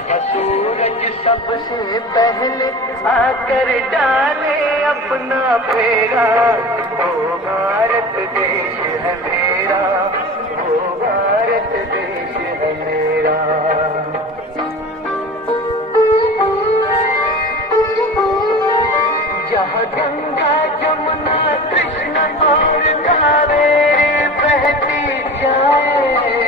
जहाँ सूरज सबसे पहले आकर डाले अपना फेरा, वो भारत देश है मेरा, वो भारत देश है मेरा। जहाँ गंगा जमुना कृष्ण और कावेरी बहती जाए,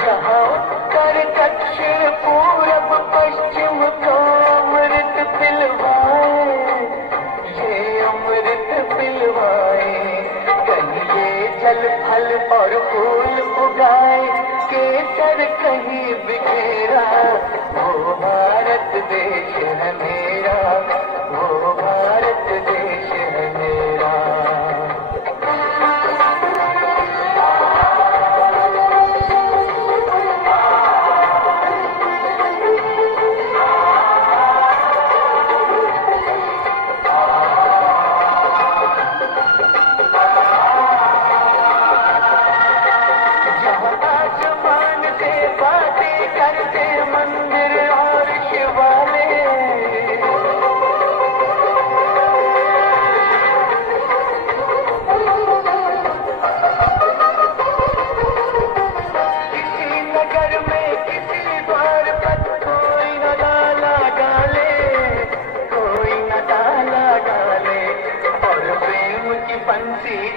जहाँ उत्तर दक्षिण पूरब पश्चिम को अमृत पिलवाए, ये अमृत पिलवाए। कहीं ये जल फल और फूल उगाए, केसर कहीं बिखेरा, वो भारत देश है मेरा, वो भारत देश है मेरा।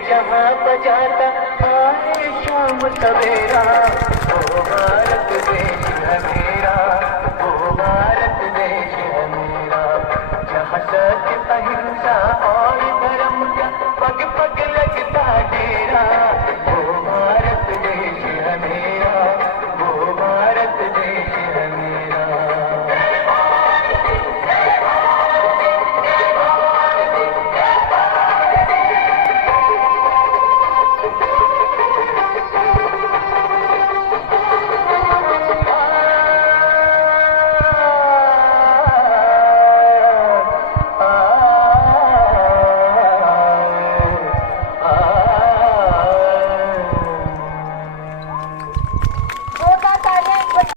जहाँ बजाता आए शाम सवेरा, वो भारत देश है मेरा, वो भारत देश है मेरा। जहाँ सत्य अहिंसा